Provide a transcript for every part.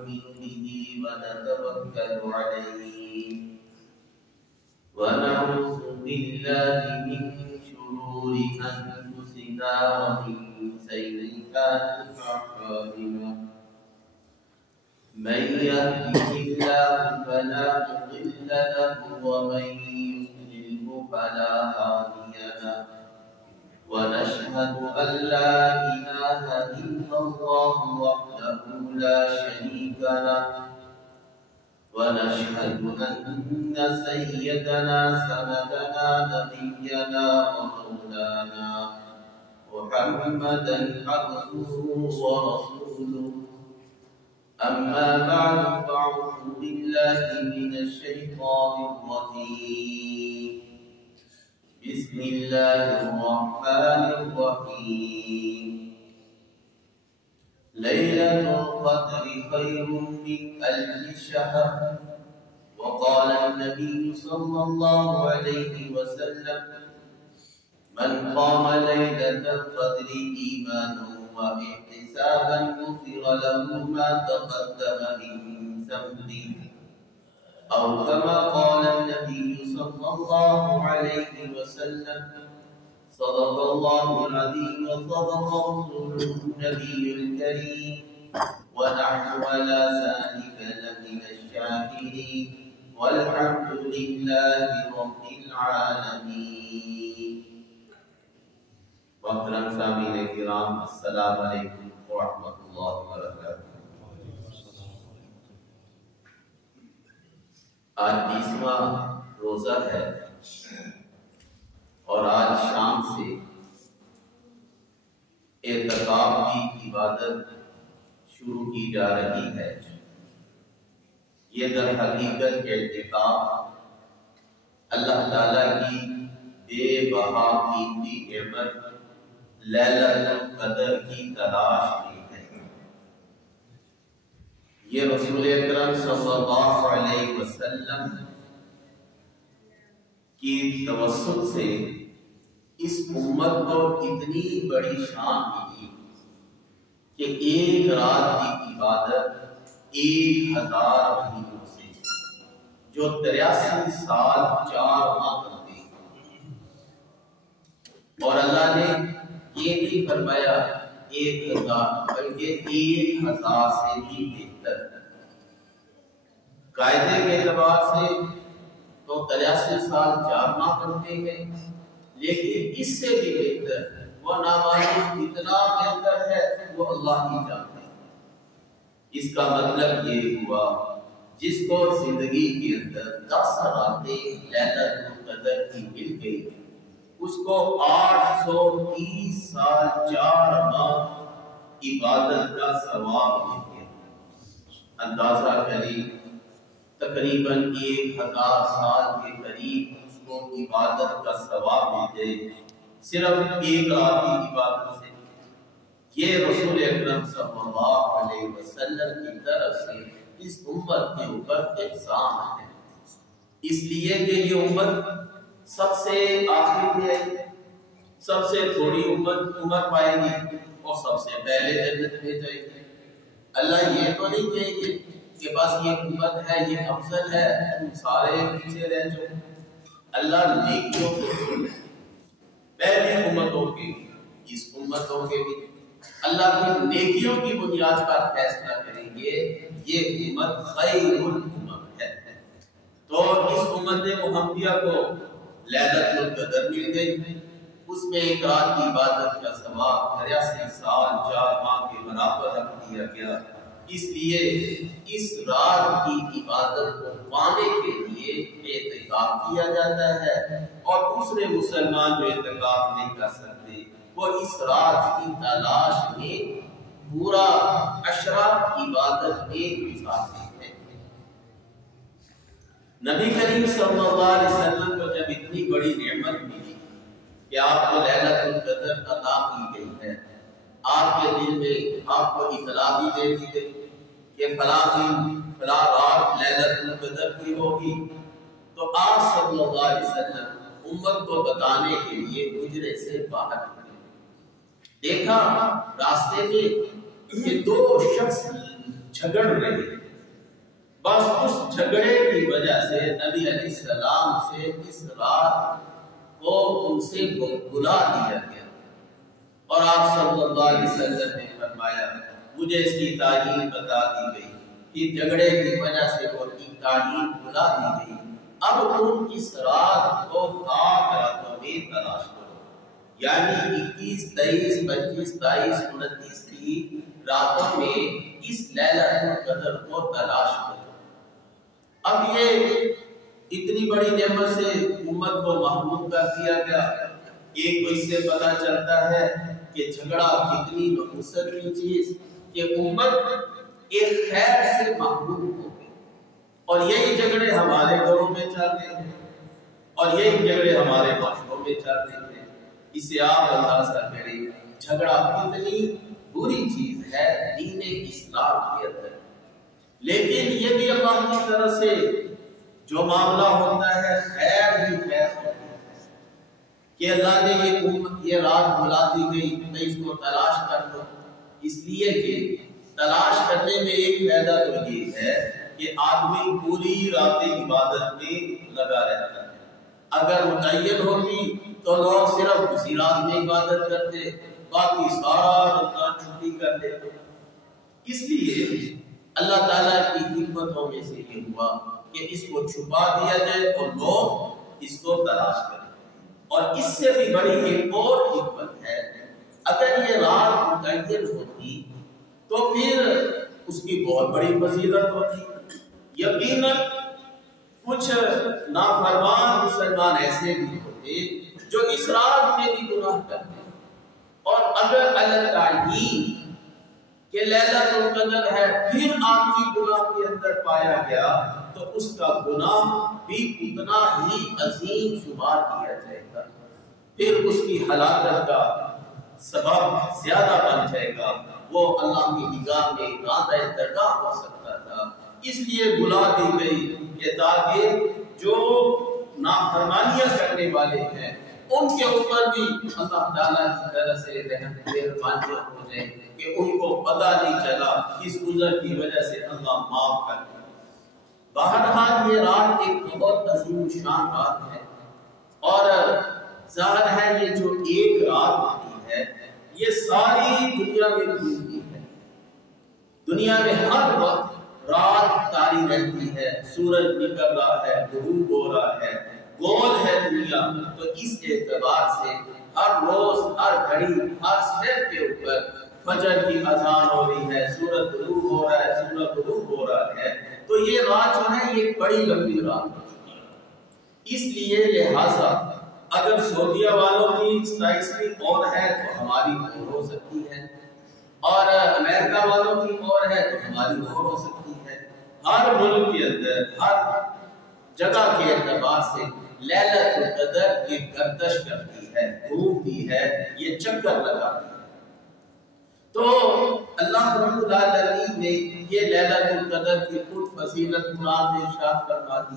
نؤمن به ونتوكل عليه ونعوذ بالله من شرور أنفسنا ومن سيئات أعمالنا من يهده الله فلا مضل له ومن يضلله فلا هادي له ونشهد أن لا إله إلا الله وحده لا شريك له ونشهد أن سيدنا سندنا نبينا ومولانا محمدا عبده ورسوله أما بعد فأعوذ بالله من الشيطان الرجيم بسم الله الرحمن الرحيم ليلة القدر خير من ألف شهر وقال النبي صلى الله عليه وسلم من قام ليلة القدر إيمانا واحتسابا غفر له ما تقدم من ذنبه أو كما قال النبي صلى الله عليه وسلم صدق الله العظيم وصدق رسوله النبي الكريم ونحن على ذلك لمن الشاكرين والحمد لله رب العالمين. محترم سامعین کرام، السلام علیکم ورحمۃ اللہ وبرکاتہ. آج 20واں روزہ ہے اور آج شام سے اعتکاف کی عبادت شروع کی جا رہی ہے. یہ در حقیقت اعتکاف اللہ تعالیٰ کی بے بہا قیمتی نعمت لیلۃ القدر کی تلاش میں ہے. یہ رسول اکرم صلی اللہ علیہ وسلم کی توسط سے اس امت کو اتنی بڑی شان ملی کہ ایک رات کی عبادت 1000 مہینوں سے، جو 83 سال 4 ماہ کرتے ہیں. اور اللہ نے یہ نہیں فرمایا 1000 بلکہ 1000 سے بھی بہتر. قاعدے کے اعتبار سے تو 83 سال 4 ماہ کرتے ہیں، لیکن اس سے بھی بہتر وہ نامعلوم کتنا بہتر ہے وہ اللہ ہی جانتے ہیں. اس کا مطلب یہ ہوا جس کو زندگی کے اندر 10 راتیں لیلۃ القدر کی مل گئی، اس کو 830 سال 4 ماہ عبادت کا ثواب مل گیا. اندازہ کریں تقریباً 1000 سال کے قریب اس کو عبادت کا ثواب مل گئے صرف ایک رات کی عبادت سے. یہ رسول اکرم صلی اللہ علیہ وسلم کی طرف سے اس امت کے اوپر احسان ہے. اس لیے کہ یہ امت سب سے آخر میں آئی، سب سے تھوڑی عمر پائے گی اور سب سے پہلے جنت میں جائے گی. اللہ یہ تو نہیں کہے گی کہ بس یہ امت ہے، یہ افضل ہے، تم سارے پیچھے رہ جاؤ. اللہ نیکیوں کو پہلی امتوں کے اس امتوں کے بھی اللہ کی نیکیوں کی بنیاد پر فیصلہ کریں گے. یہ امت خیر الامم ہے. تو اس امت محمدیہ کو لیلۃ القدر مل گئی، اس میں ایک رات کی عبادت کا ثواب 83 سال 4 ماہ کے برابر رکھ دیا گیا. اس لیے اس رات کی عبادت کو پانے کے لیے اعتکاف کیا جاتا ہے، اور دوسرے مسلمان جو اعتکاف نہیں کر سکتے وہ اس رات کی تلاش میں پورا عشرہ عبادت میں گزارتے ہیں. نبی کریم صلی اللہ علیہ وسلم کو جب اتنی بڑی نعمت ملی کہ آپ کو لیلۃ القدر عطا کی گئی ہے، آپ کے دل میں آپ کو اطلاع بھی دے دی گئی کہ فلاں دن فلاں رات لیلۃ القدر کی ہوگی، تو آپ صلی اللہ علیہ وسلم امت کو بتانے کے لیے حجرے سے باہر نکلے. دیکھا راستے میں کہ 2 شخص جھگڑ رہے تھے، بس اس جھگڑے کی وجہ سے نبی علیہ السلام سے اس رات کو ان سے بلا دیا گیا، اور آپ صلی اللہ علیہ وسلم نے فرمایا مجھے اس کی تعین بتا دی گئی کہ جھگڑے کی وجہ سے وہ کی تعین بلا دی گئی، اب تم اس رات کو 8 راتوں میں تلاش کرو، یعنی 21، 23، 25، 27، 29 کی راتوں میں اس لیلۃ القدر کو تلاش کرو۔ اب یہ اتنی بڑی نعمت سے امت کو محروم کر دیا گیا۔ ایک تو اس سے پتہ چلتا ہے کہ جھگڑا کتنی نحوست کی چیز کہ امت ایک خیر سے محروم ہو گئی، اور یہی جھگڑے ہمارے گھروں میں چل رہے ہیں، اور یہی جھگڑے ہمارے معاشروں میں چل رہے ہیں۔ اسے آپ اندازہ کریں جھگڑا کتنی بری چیز ہے دین اسلام کے اندر، لیکن یہ بھی اللہ کی طرف سے جو معاملہ ہوتا ہے خیر ہی خیر ہوتا ہے کہ اللہ نے یہ رات بلا دی گئی میں اس کو تلاش کر لوں، اس لیے کہ تلاش کرنے میں ایک فائدہ تو یہ ہے کہ آدمی پوری رات عبادت میں لگا رہتا ہے۔ اگر متعین ہوتی تو لوگ صرف اسی رات میں عبادت کرتے، باقی سارا رمضان چھٹی کر دیتے۔ اس لیے اللہ تعالیٰ کی حکمتوں میں سے یہ ہوا کہ اس کو چھپا دیا جائے اور لوگ اس کو تلاش کریں۔ اور اس سے بھی بڑی ایک اور حکمت ہے، اگر یہ رات متعین ہوتی تو پھر اس کی بہت بڑی فضیلت ہوتی۔ یقیناً کچھ نافرمان مسلمان ایسے بھی ہوتے جو اس رات میں بھی گناہ کرتے، اور اگر اللہ تعالی کہ لیلۃ القدر ہے پھر آپ کی گناہ کے اندر پایا گیا تو اس کا گناہ بھی اتنا ہی عظیم شمار کیا جائے گا، پھر اس کی ہلاکت کا سبب زیادہ بن جائے گا، وہ اللہ کی نگاہ میں نادر درگاہ ہو سکتا تھا۔ اس لیے بلا دی گئی کہ تاکہ جو نافرمانیاں کرنے والے ہیں ان کے اوپر بھی اللہ تعالیٰ کی طرف سے رحمت مہربانیاں ہو جائیں کہ ان کو پتہ نہیں چلا، اس گزر کی وجہ سے اللہ معاف کر دے۔ بہرحال یہ رات ایک بہت عظیم شان رات ہے، اور ظاہر ہے یہ جو ایک رات ہوتی ہے یہ ساری دنیا میں گھومتی ہے، دنیا میں ہر وقت رات طاری رہتی ہے، سورج نکل رہا ہے، غروب ہو رہا ہے، گول ہے دنیا، تو اس اعتبار سے ہر روز ہر گھڑی ہر سٹیپ کے اوپر فجر کی اذان ہو رہی ہے، سورج طلوع ہو رہا ہے، سورج غروب ہو رہا ہے، تو یہ رات جو ہے یہ بڑی لمبی رات ہے۔ اس لیے لہٰذا اگر سعودیہ والوں کی 27ویں اور ہے تو ہماری اور ہو سکتی ہے، اور امریکہ والوں کی اور ہے تو ہماری اور ہو سکتی ہے۔ ہر ملک کے اندر ہر جگہ کے اعتبار سے لیلۃ القدر یہ گردش کرتی ہے، گھومتی ہے، یہ چکر لگاتی ہے۔ تو اللہ رب العالمین نے یہ لیلۃ القدر کی خود فضیلت قرآن میں ارشاد فرما دی،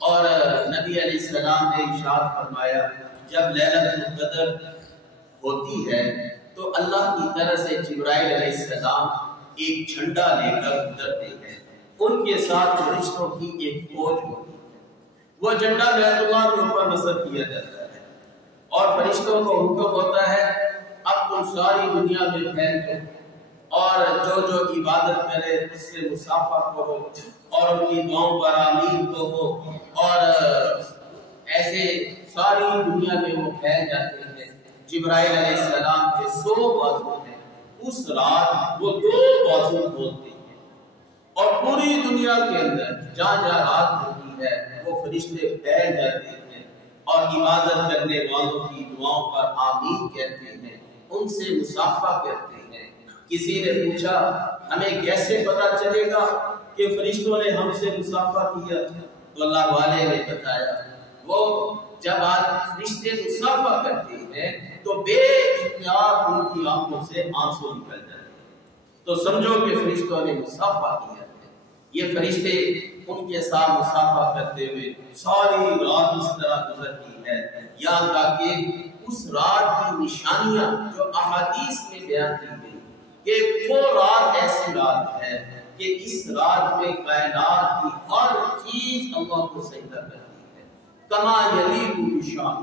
اور نبی علیہ السلام نے ارشاد فرمایا جب لیلۃ القدر ہوتی ہے تو اللہ کی طرف سے جبرائیل علیہ السلام ایک جھنڈا لے کر اترتے ہیں، ان کے ساتھ فرشتوں کی ایک فوج ہوتی ہے، وہ جھنڈا بیت اللہ کے اوپر نصب کیا جاتا ہے، اور فرشتوں کو حکم ہوتا ہے اب تم ساری دنیا میں پھیل جاؤ، اور جو جو عبادت کرے اس سے مصافحہ کرو، اور ان کی دعاؤں پر آمین کہو، اور ایسے ساری دنیا میں وہ پھیل جاتے ہیں۔ جبرائیل علیہ السلام کے 100 بازو ہیں، اس رات وہ 2 بازو کھولتے ہیں، اور پوری دنیا کے اندر جہاں جہاں رات ہوتی ہے وہ فرشتے پھیل جاتے ہیں، اور عبادت کرنے والوں کی دعاؤں پر آمین کہتے ہیں، ان سے مصافحہ کرتے ہیں۔ کسی نے پوچھا ہمیں کیسے پتا چلے گا کہ فرشتوں نے ہم سے مصافحہ کیا؟ تو اللہ والے نے بتایا وہ جب فرشتے مصافحہ کرتے ہیں تو بے اختیار ان کی آنکھوں سے آنسو نکل جاتے ہیں، تو سمجھو کہ فرشتوں نے مصافحہ کیا ہے۔ یہ فرشتے ان کے ساتھ مصافحہ کرتے ہوئے ساری رات اس طرح گزرتی ہے، یہاں تک کہ اس رات کی نشانیاں جو احادیث میں بیان کی گئی کہ وہ رات ایسی رات ہے کہ اس رات میں کائنات کی ہر چیز اللہ کو سجدہ کرتی ہے، کما یلیق بشان،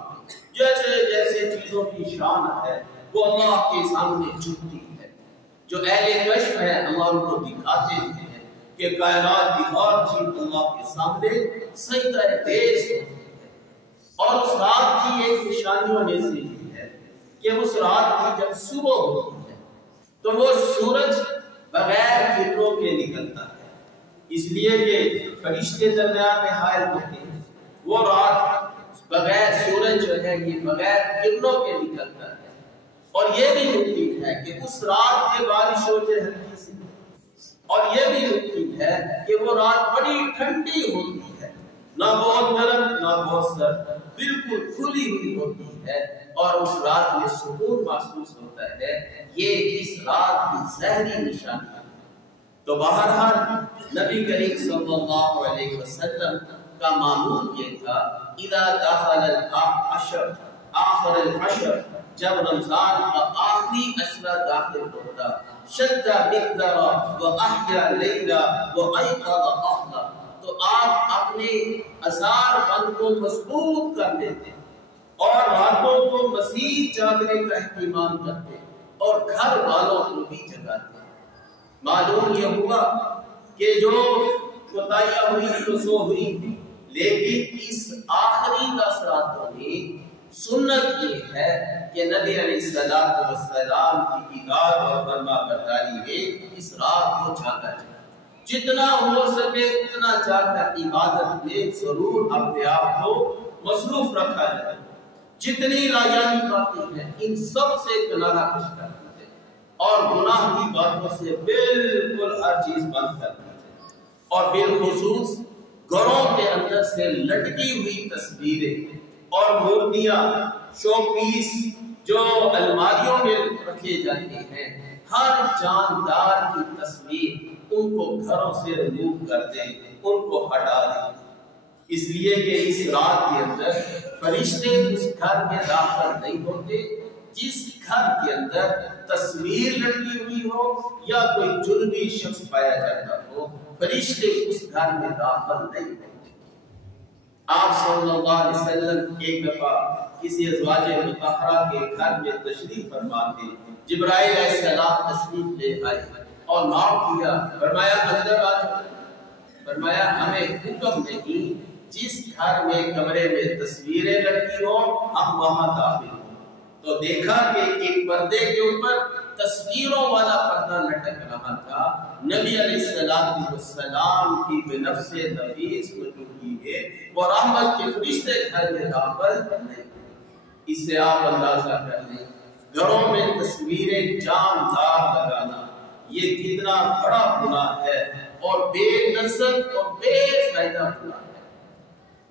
جیسے جیسے چیزوں کی شان ہے وہ اللہ کے سامنے جھکتی ہے۔ جو اہل کشف ہے اللہ ان کو دکھاتے ہیں کہ کائنات کی ہر چیز اللہ کے سامنے سجدہ ریز ہوتی ہے۔ اور اس رات کی ایک نشانیوں میں سے یہ ہے کہ اس رات کی جب صبح ہوتی ہے تو وہ سورج بغیر کرنوں کے نکلتا ہے، اس لیے کہ فرشتے درمیان میں حائل ہوتے ہیں، وہ رات بغیر سورج جو ہے یہ بغیر کرنوں کے نکلتا ہے۔ اور یہ بھی ممکن ہے کہ اس رات میں بارش ہو جائے ہلکی سی، اور یہ بھی ممکن ہے کہ وہ رات بڑی ٹھنڈی ہوتی ہے، نہ بہت گرم نہ بہت سرد، بالکل کھلی ہوئی ہوتی ہے، اور اس رات میں سکون محسوس ہوتا ہے۔ یہ اس رات کی ظاہری نشانی ہے۔ تو بہرحال نبی کریم صلی اللہ علیہ وسلم کا معمول یہ تھا، اذا دخل العشر، آخر العشر، جب رمضان کا آخری عشرہ داخل ہوتا، شد مقدرا واحیا لیلا وایقظ اہلا، تو آپ اپنے اثار بند کو مضبوط کر دیتے اور راتوں کو مزید جاگنے کا اہتمام کرتے اور گھر والوں کو بھی جگاتے۔ معلوم یہ ہوا کہ جو کوتاہیاں ہوئی تو سو ہوئی، لیکن اس آخری 10 راتوں میں سنت یہ ہے کہ نبی علیہ السلام کی اطاعت اور فرما برداری میں اس رات کو جاگا جائے، جتنا ہو سکے اتنا جا کر عبادت میں ضرور اپنے آپ کو مصروف رکھا جائے، جتنی لایانی باتیں ہیں ان سب سے کنارہ کش کر دیجیے اور گناہ کی باتوں سے بالکل ہر چیز بند کر دیجیے، اور بالخصوص گھروں کے اندر سے لٹکی ہوئی تصویریں اور مورتیاں، شو پیس جو الماریوں میں رکھے جاتے ہیں، ہر جاندار کی تصویر ان کو گھروں سے ریموو کر دیں، ان کو ہٹا دیں، اس لیے کہ اس رات کے اندر فرشتے اس گھر میں داخل نہیں ہوتے جس گھر کے اندر تصویر لٹکی ہوئی ہو یا کوئی جنبی شخص پایا جاتا ہو، فرشتے اس گھر میں داخل نہیں ہوتے۔ آپ صلی اللہ علیہ وسلم ایک دفعہ کسی ازواج مطہرہ کے گھر میں تشریف فرما تھے، جبرائیل علیہ السلام تشریف لے آئے اور نام کیا، فرمایا اندر آ جاؤ، فرمایا ہمیں حکم نہیں جس گھر میں کمرے میں تصویریں لٹکی ہوں ہم وہاں داخل ہوں۔ تو دیکھا کہ ایک پردے کے اوپر تصویروں والا پردہ لٹک رہا تھا، نبی علیہ السلام کی بنفس نفیس وجودگی میں وہ رحمت کے فرشتے گھر میں داخل نہیں۔ اس سے آپ اندازہ کر لیں گھروں میں تصویریں جاندار لگانا یہ کتنا بڑا گناہ ہے اور بے نصب اور بے فائدہ گناہ ہے۔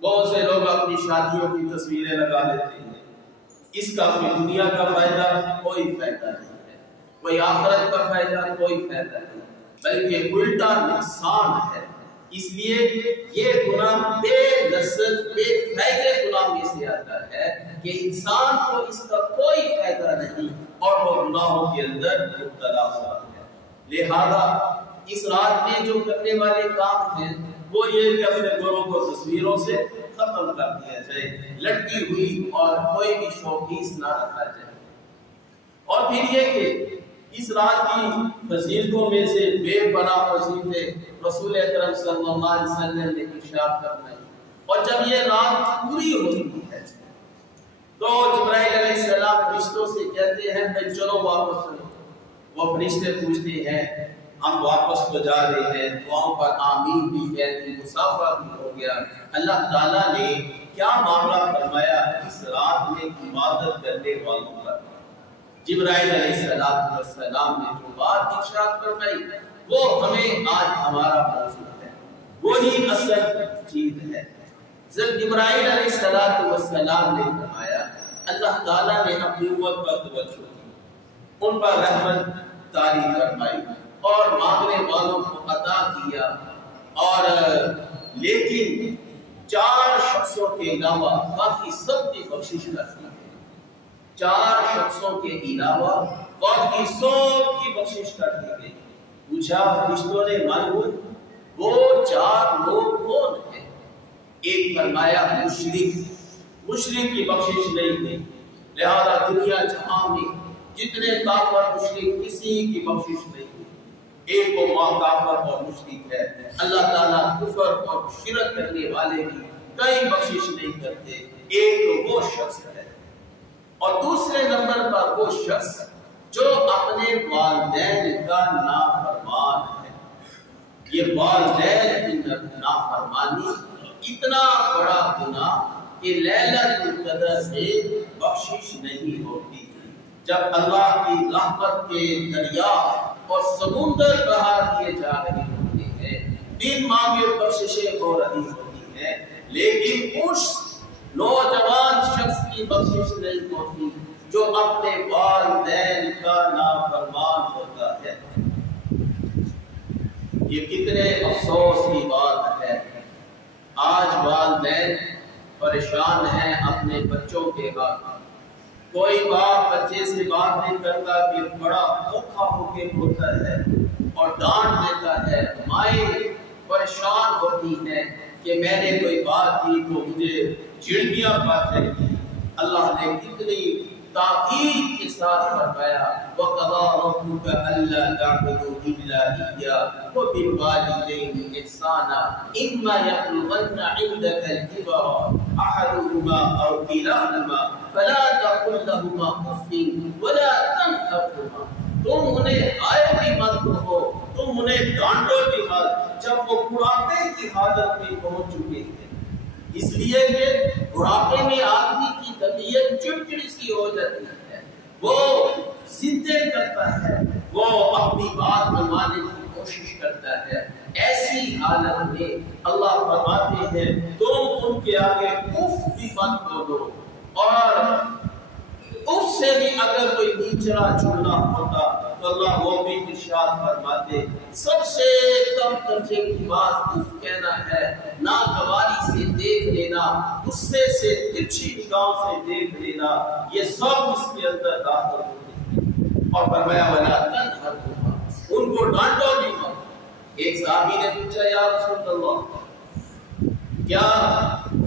بہت سے لوگ اپنی شادیوں کی تصویریں لگا لیتے ہیں، اس کا کوئی دنیا کا فائدہ کوئی فائدہ نہیں ہے، کوئی آخرت کا فائدہ کوئی فائدہ نہیں، بلکہ الٹا نقصان ہے۔ اس لیے یہ گناہ بے نصب بے فائدے گناہ میں سے آتا ہے کہ انسان کو اس کا کوئی فائدہ نہیں اور وہ گناہوں کے اندر مبتلا ہوا ہے۔ لہذا اس رات میں جو کرنے والے کام ہیں وہ یہ کہ اپنے گھروں کو تصویروں سے ختم کر دیا جائے، لٹکی ہوئی اور کوئی بھی شوکیس نہ رکھا جائے۔ اور پھر یہ کہ اس رات کی فضیلتوں میں سے بے پناہ فضیلتیں رسول اکرم صلی اللہ علیہ وسلم نے ارشاد فرمائی، اور جب یہ رات پوری ہوتی ہے تو جبرائیل علیہ السلام فرشتوں سے کہتے ہیں کہ چلو واپس چلو۔ وہ فرشتے پوچھتے ہیں ہم واپس تو جا رہے ہیں، دعاؤں پر آمین بھی کہتے ہیں، مسافہ بھی ہو گیا، اللہ تعالیٰ نے کیا معاملہ فرمایا اس رات میں عبادت کرنے والوں پر؟ جبرائیل علیہ السلام نے جو بات ارشاد فرمائی وہ ہمیں آج ہمارا موضوع ہے، وہی اصل چیز ہے۔ جب جبرائیل علیہ السلام نے فرمایا اللہ تعالیٰ نے اپنی امت پر توجہ کی، ان پر رحمت طاری فرمائی اور مانگنے والوں کو عطا کیا، اور لیکن 4 شخصوں کے علاوہ باقی سب کی بخشش کر دی گئی۔ 4 شخصوں کے علاوہ باقی سب کی بخشش کر دی گئی۔ پوچھا فرشتوں نے من وہ 4 لوگ کون ہیں؟ ایک فرمایا مشرک کی بخشش نہیں دی، لہذا دنیا جہاں میں جتنے کافر مشرک کسی کی بخشش نہیں دی۔ ایک وہ کافر اور مشرک ہے، اللہ تعالیٰ کفر اور شرک کرنے والے کی کئی بخشش نہیں کرتے۔ ایک تو وہ شخص ہے، اور دوسرے نمبر پر وہ شخص جو اپنے والدین کا نافرمان ہے۔ یہ والدین کی نافرمانی اتنا بڑا گناہ کہ لیلۃ القدر میں بخشش نہیں ہوتی۔ جب اللہ کی رحمت کے دریا اور سمندر بہا دیے جا رہے ہوتے ہیں، بن مانگے بخششیں ہو رہی ہوتی ہیں، لیکن اس نوجوان شخص کی بخشش نہیں ہوتی جو اپنے والدین کا نافرمان ہوتا ہے۔ یہ کتنے افسوس کی بات ہے، آج والدین پریشان ہیں اپنے بچوں کے بعد۔ کوئی باپ بچے سے بات نہیں کرتا کہ بڑا اوکھا ہو کے بولتا ہے اور ڈانٹ دیتا ہے، مائیں پریشان ہوتی ہیں کہ میں نے کوئی بات کی تو مجھے چڑیاں پڑ جائیں گی۔ اللہ نے کتنی تاکید کے ساتھ فرمایا وَقَضَىٰ رَبُّكَ أَلَّا تَعْبُدُوا إِلَّا إِيَّاهُ وَبِالْوَالِدَيْنِ إِحْسَانًا إِمَّا يَبْلُغَنَّ عِندَكَ الْكِبَرَ أَحَدُهُمَا أَوْ كِلَاهُمَا فَلَا تَقُل لَّهُمَا أُفٍّ وَلَا تَنْهَرْهُمَا، تم انہیں آئے بھی مت کہو، تم انہیں ڈانٹو بھی مت جب وہ بڑھاپے کی حالت میں پہنچ چکے ہیں۔ اس لیے کہ بڑھاپے میں آدمی کی طبیعت چڑچڑی سی ہو جاتی ہے، وہ ضدیں کرتا ہے، وہ اپنی بات منوانے کی کوشش کرتا ہے۔ ایسی حالت میں اللہ فرماتے ہیں تم ان کے آگے اف بھی مت بولو، اور اس سے بھی اگر کوئی نیچرا چھوڑنا ہوتا تو اللہ وہ بھی ارشاد فرماتے سب سے کم درجے کی بات اف کہنا ہے، ناگواری سے دیکھ لینا، غصے سے ترچھی نگاہوں سے دیکھ لینا، یہ سب اس کے اندر داخل ہوتے ہیں۔ اور فرمایا ولا تنہرہما، ان کو ڈانٹو بھی مت۔ ایک صحابی نے پوچھا یا رسول اللہ، کیا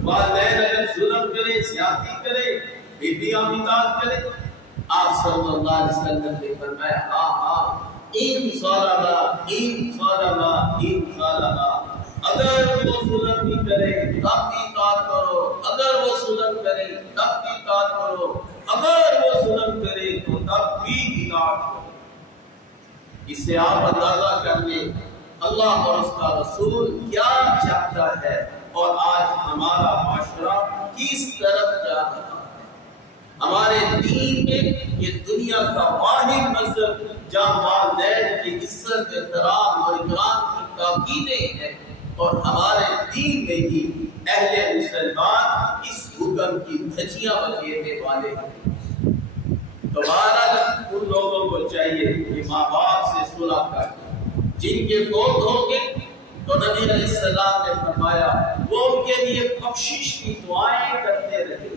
والدین اگر ظلم کرے، زیادتی کرے، بیٹیاں اطاعت کرے؟ آپ صلی اللہ علیہ وسلم نے فرمایا ہاں ان ظلما اگر وہ ظلم بھی کرے تب بھی اطاعت کرو، اگر وہ ظلم کرے تب بھی اطاعت کرو، اگر وہ ظلم کرے تو تب بھی اطاعت کرو۔ اس سے آپ اندازہ کر لیں اللہ اور اس کا رسول کیا چاہتا ہے اور آج ہمارا معاشرہ کس طرف جا رہا ہے۔ ہمارے دین میں یہ دنیا کا واحد مذہب جہاں والدین کی عزت، احترام اور اکرام کی تاکیدیں ہیں، اور ہمارے دین میں ہی اہل مسلمان اس حکم کی دھجیاں بکھیرنے والے ہیں۔ تو بہرحال ان لوگوں کو چاہیے کہ ماں باپ سے صلح کریں، جن کے فوت ہو گئے تو نبی علیہ السلام نے فرمایا وہ ان کے لیے بخشش کی دعائیں کرتے رہے۔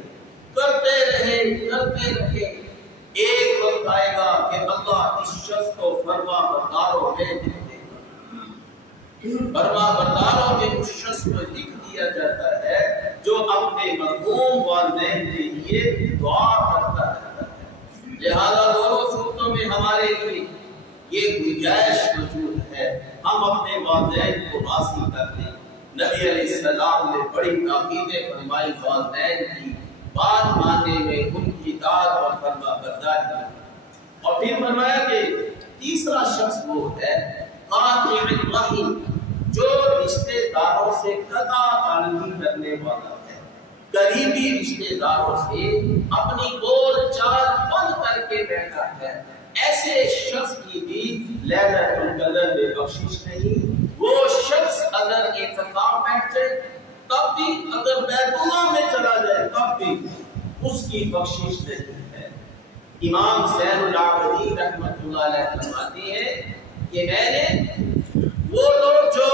ایک وقت آئے گا کہ اللہ اس شخص کو فرما برداروں میں لکھ دے گا، فرما برداروں میں اس شخص کو لکھ دیا جاتا ہے جو اپنے مرحوم والدین کے لیے دعا کرتا رہتا ہے۔ لہذا دونوں صورتوں میں ہمارے لیے یہ گنجائش موجود ہے، ہم اپنے والدین کو راضی کر لیں۔ نبی علیہ السلام نے بڑی تاکیدیں فرمائی والدین کی بات ماننے میں، ان کی اطاعت اور فرما برداری، اور پھر فرمایا کہ تیسرا شخص وہ ہے قاطع الرحم، جو رشتہ داروں سے قطع تعلقی کرنے والا ہے، قریبی رشتہ داروں سے اپنی بول چال بند کر کے بیٹھا ہے۔ ایسے شخص کی بھی لیلۃ القدر میں بخشش نہیں۔ وہ شخص اگر اعتکاف بیٹھ جائے تب بھی، اگر بیت اللہ میں چلا جائے تب بھی اس کی بخشش نہیں ہے۔ امام زین العابدین رحمۃ اللہ علیہ فرماتے ہیں کہ میں نے وہ لوگ جو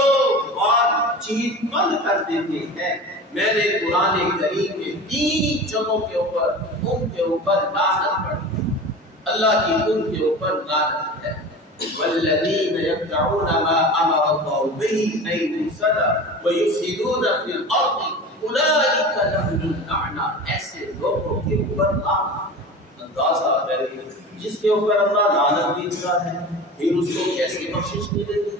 بات چیت بند کر دیتے ہیں، میں نے قرآن کریم میں 3 جگہوں کے اوپر ان کے اوپر لعنت پڑھی، اللہ کی ان کے اوپر لعنت ہے۔ والذین یقطعون ما امر اللہ به ان یوصل ویفسدون فی الارض اولئک لهم اللعنہ. ایسے لوگوں کے اوپر آپ اندازہ کریں جس کے اوپر اللہ لعنت بھیجتا ہے، پھر اس کو کیسی بخشش ملے گی.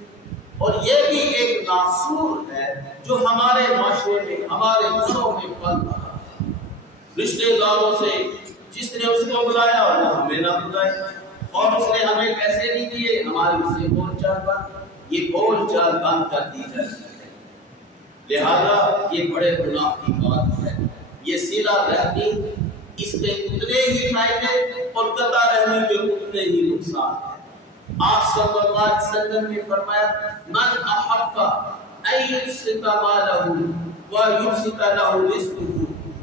اور یہ بھی ایک ناسور ہے جو ہمارے معاشرے میں، ہمارے گھروں میں پل رہا ہے. رشتے داروں سے جس نے اس کو بلایا وہ ہمیں نہ بلائے، اور اس نے ہمیں پیسے نہیں دیے، ہماری اس سے بول چال بند. یہ بول چال بند کر دی جاتی ہے. لہذا یہ بڑے گناہ کی بات ہے. یہ صلہ رحمی، اس کے اتنے ہی فائدے اور قطع رحمی کے اتنے ہی نقصان ہیں. آپ صلی اللہ علیہ وسلم نے فرمایا من احب ان یبسط مالہ ویبسط له رزقہ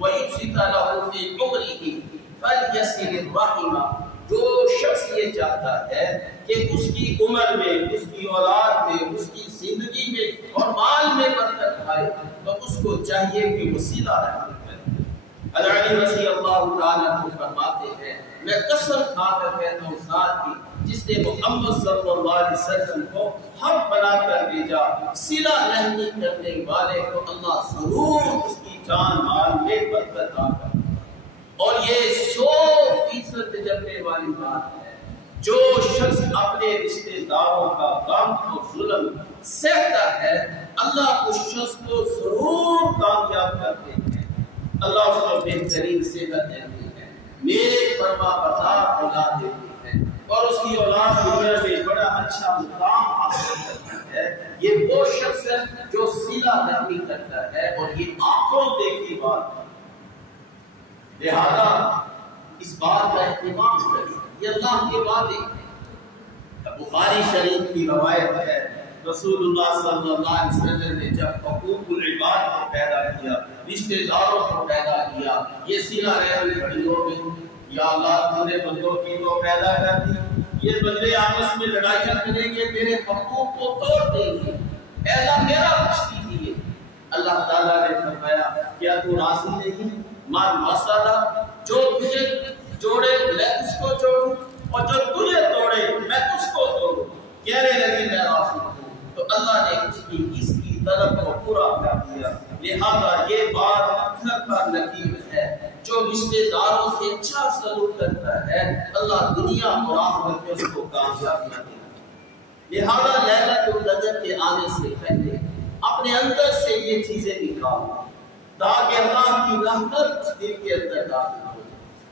ویبسط له فی عمرہ فلیصل الرحم. جو شخص یہ چاہتا ہے کہ اس کی عمر میں، اس کی اولاد میں، اس کی زندگی میں اور مال میں برکت آئے تو اس کو چاہیے کہ وہ صلہ رحمی کرے. علی رضی اللہ تعالیٰ عنہ فرماتے ہیں میں قسم کھا کر کہتا ہوں ذات کی جس نے محمد صلی اللہ علیہ وسلم کو حق بنا کر بھیجا، صلہ رحمی کرنے والے کو اللہ ضرور اس کی جان مال میں برکت عطا کرے. اور یہ 100% تجربے والی بات ہے. جو شخص اپنے رشتے داروں کا غم اور ظلم سہتا ہے اللہ اس شخص کو ضرور کامیاب کرتے ہیں. اللہ اس کو بہترین صحت دیتے ہیں، نیک فرما بردار اولاد دیتے ہیں، اور اس کی اولاد دنیا میں بڑا اچھا مقام حاصل کرتا ہے. یہ وہ شخص ہے جو صلہ رحمی کرتا ہے، اور یہ آنکھوں دیکھی بات ہے. لہذا اس بات کا اہتمام کریں. یہ اللہ کے وعدے ہیں. بخاری شریف کی روایت ہے رسول اللہ صلی اللہ علیہ وسلم نے جب حقوق العباد کو پیدا کیا، رشتے داروں کو پیدا کیا، یہ صلہ رحمی کھڑی ہو گئی. یا اللہ تو نے بندوں کی تو پیدا کر دی، یہ بندے آپس میں لڑائیاں کریں گے، میرے حقوق کو توڑ دیں گے، اے اللہ میرا بخش دیجیے. اللہ تعالیٰ نے فرمایا کیا تو راضی نہیں؟ مان مسئلہ جو تجھے جوڑے میں اس کو جوڑوں، اور جو تجھے توڑے میں اس کو توڑوں. کہنے لگی میں راضی ہوں. تو اللہ نے اس کی طلب کو پورا کر دیا. لہذا یہ بات پتھر پر لکیر ہے. جو رشتے داروں سے اچھا سلوک کرتا ہے اللہ دنیا اور آخرت میں اس کو کامیابی دیتا ہے. لہذا لیلۃ القدر کے آنے سے پہلے اپنے اندر سے یہ چیزیں نکالو تاکہ اللہ کی رحمت اس دل کے اندر داخل ہو.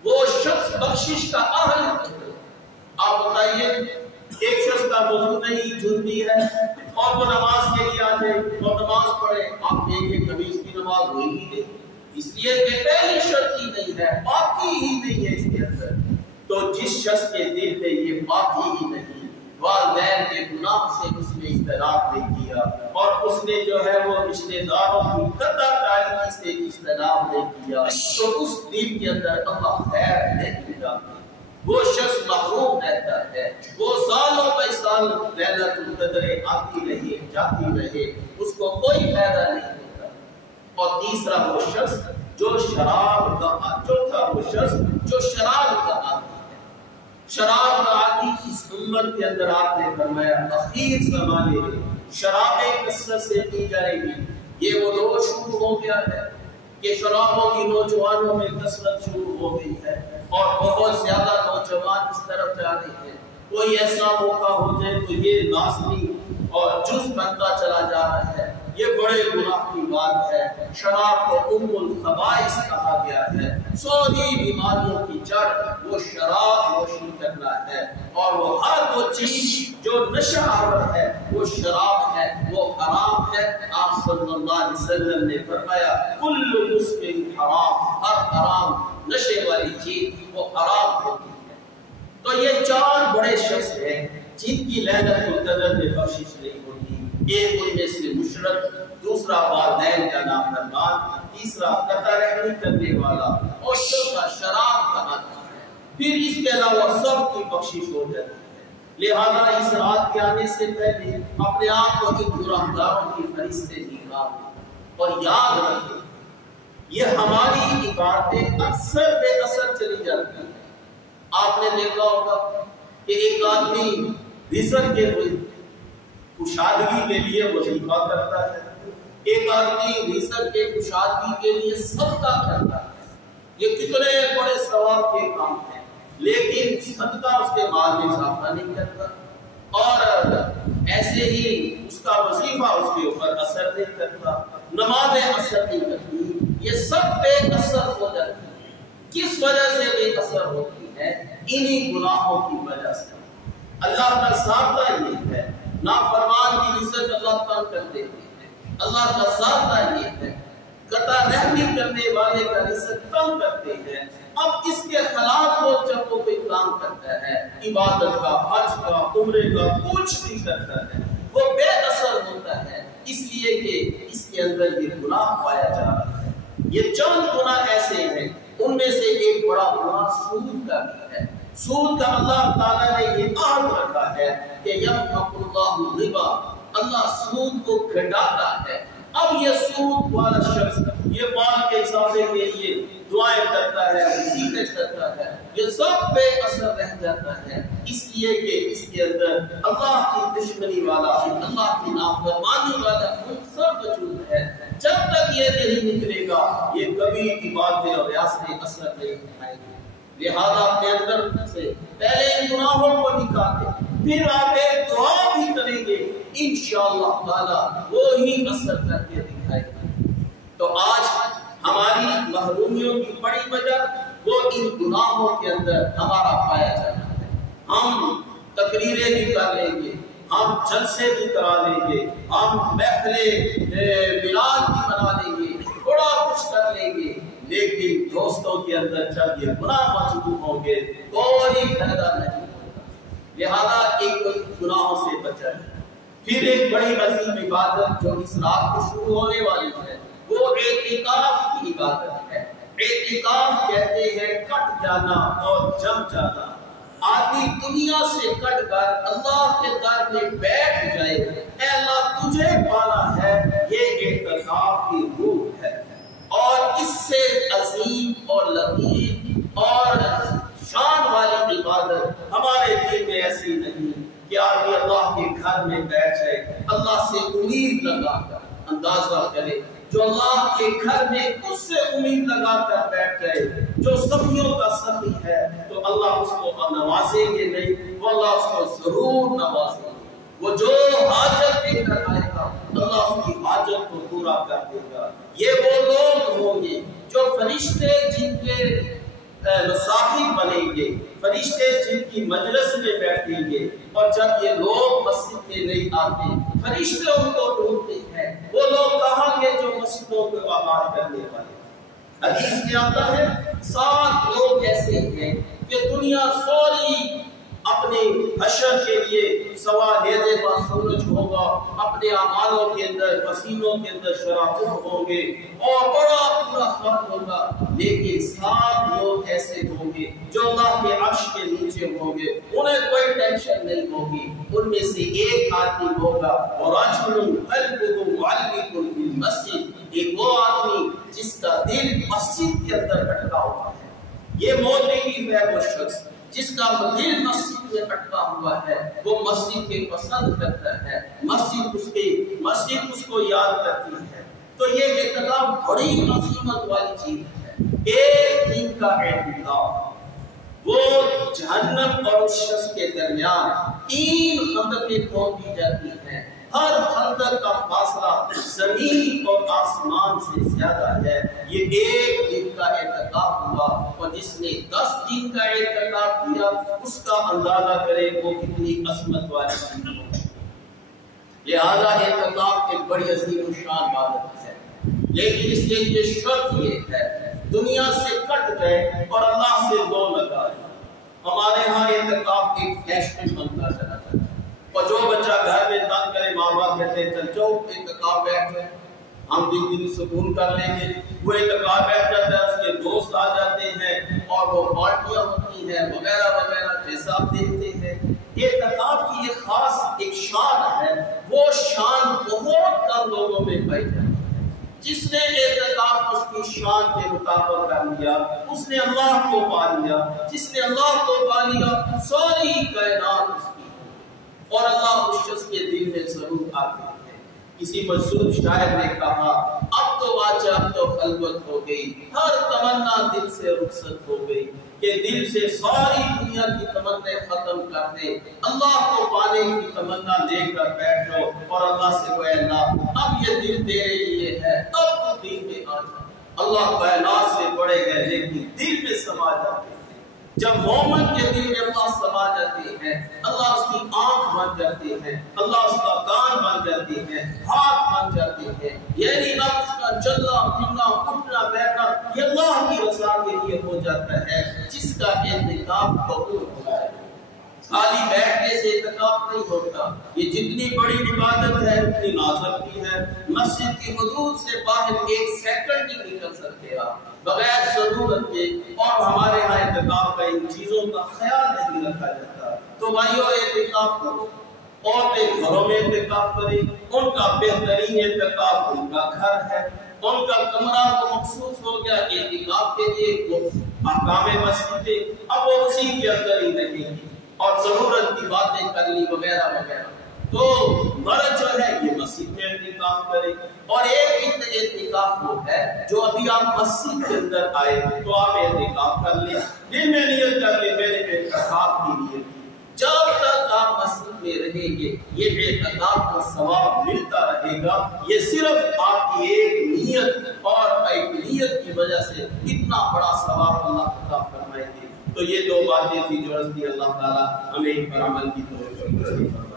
وہ شخص بخشش کا اہل ہے. آپ بتائیے ایک شخص کا وضو نہیں، جنبی ہے، اور وہ نماز کے لیے آ جائے اور نماز پڑھے، آپ دیکھیں کبھی اس کی نماز ہوئی ہی نہیں. اس لیے کہ پہلی شرط ہی نہیں ہے، پاکی ہی نہیں ہے اس کے اندر. تو جس شخص کے دل میں یہ پاکی ہی نہیں، والدین کے گناہ سے اس نے اجتناب نہیں کیا، اور اس نے جو ہے وہ رشتے داروں کی قطع تعلقی سے اجتناب نہیں کیا، تو اس دل کے اندر اللہ خیر نہیں ڈالتا. وہ شخص محروم رہتا ہے. وہ سالوں بہ سال لیلۃ القدر آتی رہے جاتی رہے، اس کو کوئی فائدہ نہیں ہوتا. اور تیسرا وہ شخص جو شراب کا، چوتھا وہ شخص جو شراب کا عادی ہے. شراب کا عادی اس امت کے اندر آپ نے فرمایا اخیر زمانے میں شرابیں کثرت سے پی جائیں گی. یہ وہ دور شروع ہو گیا ہے کہ شرابوں کی نوجوانوں میں کثرت شروع ہو گئی ہے، اور بہت زیادہ نوجوان اس طرف جا رہے ہیں. کوئی ایسا موقع ہو جائے تو یہ لازمی اور جز بنتا چلا جا رہا ہے. یہ بڑے گناہ کی بات ہے. شراب کو ام الخبائث کہا گیا ہے. ساری بیماریوں کی جڑ وہ شراب نوشی کرنا ہے، اور وہ ہر وہ چیز جو نشہ آور ہے وہ شراب ہے، وہ حرام ہے. آپ صلی اللہ علیہ وسلم نے فرمایا کل مسکر حرام، ہر حرام نشے والی چیز وہ حرام ہوتی ہے. تو یہ چار بڑے شخص ہیں جن کی لیلۃ القدر میں بخشش نہیں ہوتی. ایک ان میں سے مشرک، دوسرا والدین کا نافرمان، تیسرا قطع رحمی کرنے والا، اور چوتھا شراب کا عادی ہے. پھر اس کے علاوہ سب کی بخشش ہو جاتی ہے. لہذا اس رات کے آنے سے پہلے اپنے آپ کو ان گناہگاروں کی فہرست سے نکالیں، اور یاد رکھیں یہ ہماری عبادتیں اکثر بے اثر چلی جاتی ہیں. آپ نے دیکھا ہوگا کہ ایک آدمی رزق کے کشادگی کے لیے وظیفہ کرتا ہے، ایک آدمی رزق کے کشادگی کے لیے صدقہ کرتا ہے، یہ کتنے بڑے ثواب کے کام ہیں، لیکن صدقہ اس کے مال میں اضافہ نہیں کرتا، اور ایسے ہی اس کا وظیفہ اس کے اوپر اثر نہیں کرتا، نمازیں اثر نہیں کرتی، یہ سب بے اثر ہو جاتی ہے۔ کس وجہ سے بے اثر ہوتی ہے؟ انہی گناہوں کی وجہ سے۔ اللہ کا سابقہ یہ ہے، نافرمان کی عزت اللہ تعالیٰ کر دیتے ہیں، اللہ کا سابقہ یہ ہے، قطع رحمی کرنے والے کا عزت کم کرتے ہیں۔ اب اس کے خلاف وہ جب وہ کوئی کام کرتا ہے، عبادت کا، حج کا، عمرے کا، کچھ بھی کرتا ہے، وہ بے اثر ہوتا ہے، اس لیے کہ اس کے اندر یہ گناہ پایا جا رہا ہے۔ یہ چند گناہ ایسے ہیں، ان میں سے ایک بڑا گناہ سود کا بھی ہے۔ سود کا اللہ تعالیٰ نے یہ عہد رکھا ہے کہ یمحق اللہ الربا، اللہ سود کو گھٹاتا ہے۔ اب یہ سود والا شخص یہ مال کے اضافے کے لیے دعائیں کرتا ہے، وظیفے کرتا ہے، یہ سب بے اثر رہ جاتا ہے، اس لیے کہ اس کے اندر اللہ کی دشمنی والا، اللہ کی نافرمانی والا عنصر موجود ہے۔ جب تک یہ نہیں نکلے گا، یہ کبھی عبادت اور ریاستیں اثر نہیں دکھائیں گے۔ لہذا اپنے اندر سے پہلے ان گناہوں کو نکالیں، پھر آپ ایک دعا بھی کریں گے، انشاءاللہ تعالی وہی اثر کر کے دکھائے گا۔ تو آج ہماری محرومیوں کی بڑی وجہ وہ ان گناہوں کے اندر ہمارا پایا جاتا ہے۔ ہم تقریریں بھی کر لیں گے، ہم جلسے بھی کرا لیں گے، ہم محفلیں میلاد بھی بنا لیں گے، بڑا کچھ کر لیں گے، لیکن دوستوں کے اندر جب یہ گناہ موجود ہوں گے کوئی فائدہ نہیں ہوگا۔ لہذا ایک گناہوں سے بچیں۔ پھر ایک بڑی عظیم عبادت جو اس رات کو شروع ہونے والی ہے وہ اعتکاف کی عبادت ہے۔ اعتکاف کہتے ہیں کٹ جانا اور جم جانا۔ آدمی دنیا سے کٹ کر اللہ کے در میں بیٹھ جائے، اے اللہ تجھے پانا ہے، یہ اعتکاف کی روح ہے۔ اور اس سے عظیم اور لطیف اور شان والی عبادت ہمارے دل میں ایسی نہیں کہ آدمی اللہ کے گھر میں بیٹھ جائے، اللہ سے امید لگا کر۔ اندازہ کرے جو اللہ کے گھر میں اس سے امید لگا کر بیٹھ گئے، جو سخیوں کا سخی ہے، تو اللہ اس کو نوازیں گے نہیں، وہ اللہ اس کو ضرور نوازیں گے۔ وہ جو حاجت لے کر آئے گا اللہ اس کی حاجت کو پورا کر دے گا۔ یہ وہ لوگ ہوں گے جو فرشتے جن کے مصاحب بنیں گے، فرشتے جن کی مجلس میں بیٹھیں گے، اور جب یہ لوگ مسجد میں نہیں آتے فرشتے ان کو ڈھونڈتے ہیں۔ وہ لوگ کہاں گے جو مسجدوں کو آباد کرنے والے؟ حدیث میں آتا ہے 7 لوگ ایسے ہیں کہ دنیا سوری اپنے حشر کے لیے سوا لینے کا سورج ہوگا، اپنے اعمالوں کے اندر پسینوں کے اندر شرابور ہوں گے اور بڑا پورا خط ہوگا، لیکن 7 لوگ ایسے ہوں گے جو اللہ کے عرش کے نیچے ہوں گے، انہیں کوئی ٹینشن نہیں ہوگی۔ ان میں سے ایک آدمی ہوگا اور رجل قلبه معلق بالمسجد، ایک وہ آدمی جس کا دل مسجد کے اندر اٹکا ہوا ہے۔ یہ موقف ہے وہ شخص جس کا دل مسجد میں اٹکا ہوا ہے، وہ مسجد کے پسند کرتا ہے، مسجد اس کو یاد کرتی ہے۔ تو یہ اعتکاف بڑی عظمت والی چیز ہے۔ ایک دن کا اعتکاف، وہ جہنم اور اس شخص کے درمیان 3 خندقیں کھود دی جاتی ہیں، ہر خندق کا فاصلہ زمین اور آسمان سے زیادہ ہے۔ یہ ایک دن کا اعتکاف ہوا، اور جس نے 10 دن کا اعتکاف کیا اس کا اندازہ کرے وہ کتنی عظمت والی چیز ہوگی۔ لہذا اعتکاف ایک بڑی عظیم الشان عبادت ہے، لیکن اس کے لیے شرط یہ ہے دنیا سے کٹ جائے اور اللہ سے دو لگائے۔ ہمارے ہاں اعتکاف ایک فیشن بنتا چلا جاتا ہے، اور جو بچہ گھر میں تنگ کرے ماں باپ کہتے ہیں چل جاؤ اعتکاف بیٹھ جائے، ہم دن سکون کر لیں گے۔ وہ اعتکاف بیٹھ جاتا ہے، اس کے دوست آ جاتے ہیں اور وہ پارٹیاں ہوتی ہیں وغیرہ وغیرہ، جیسا آپ دیکھتے ہیں۔ اعتکاف کی ایک خاص ایک شان ہے، وہ شان بہت کم لوگوں میں پائی جاتی ہے۔ جس نے اعتکاف اس کی شان کے مطابق کر لیا اس نے اللہ کو پا لیا، جس نے اللہ کو پا لیا ساری کائنات اس کی، اور اللہ اس شخص کے دل میں ضرور آتے ہیں۔ کسی مشہور شاعر نے کہا اب تو واجہ اب تو خلوت ہو گئی، ہر تمنا دل سے رخصت ہو گئی، کہ دل سے ساری دنیا کی تمنا ختم کر دے، اللہ کو پانے کی تمنا لے کر بیٹھو اور اللہ سے کہو اللہ اب یہ دل تیرے لیے ہے، اب تو دل میں آ جا۔ اللہ کائنات سے بڑے ہیں لیکن دل میں سما جاتے ہیں۔ جب مومن کے دل میں اللہ سما جاتے ہیں، اللہ اس کی آنکھ بن جاتے ہیں، اللہ اس کا کان بن جاتے ہیں، ہاتھ بن جاتے ہیں، یعنی اب اس کا چلنا پھرنا اٹھنا بیٹھنا یہ اللہ کی رضا کے لیے ہو جاتا ہے، جس کا اعتکاف قبول ہو جائے۔ خالی بیٹھنے سے اعتکاف نہیں ہوتا، یہ جتنی بڑی عبادت ہے اتنی نازک بھی ہے۔ مسجد کی حدود سے باہر ایک سیکنڈ نہیں نکل سکتے آپ بغیر ضرورت کے، اور ہمارے ہاں اعتکاف کا ان چیزوں کا خیال نہیں رکھا جاتا۔ تو بھائیو اعتکاف کرو، عورتیں گھروں میں اعتکاف کریں، ان کا بہترین اعتکاف ان کا گھر ہے، ان کا کمرہ تو مخصوص ہو گیا اعتکاف کے لیے، وہ احکام مسجد پہ اب وہ اسی کے اندر ہی رہیں گی اور ضرورت کی باتیں کر لی وغیرہ وغیرہ۔ تو مرد جو ہے یہ مسجد میں اعتکاف کرے، اور ایک اعتکاف وہ ہے جو ابھی آپ مسجد کے اندر آئے تو آپ اعتکاف کر لیں، دل میں نیت کر لیں میں نے اعتکاف کی نیت کی، جب تک آپ مسجد میں رہیں گے یہ اعتکاف کا ثواب ملتا رہے گا۔ یہ صرف آپ کی ایک نیت اور ایک نیت کی وجہ سے اتنا بڑا ثواب اللہ عطا فرمائے گے۔ تو یہ دو باتیں تھی جو رضی اللہ تعالی ہمیں ان پر عمل کی توفیق عطا فرمائے۔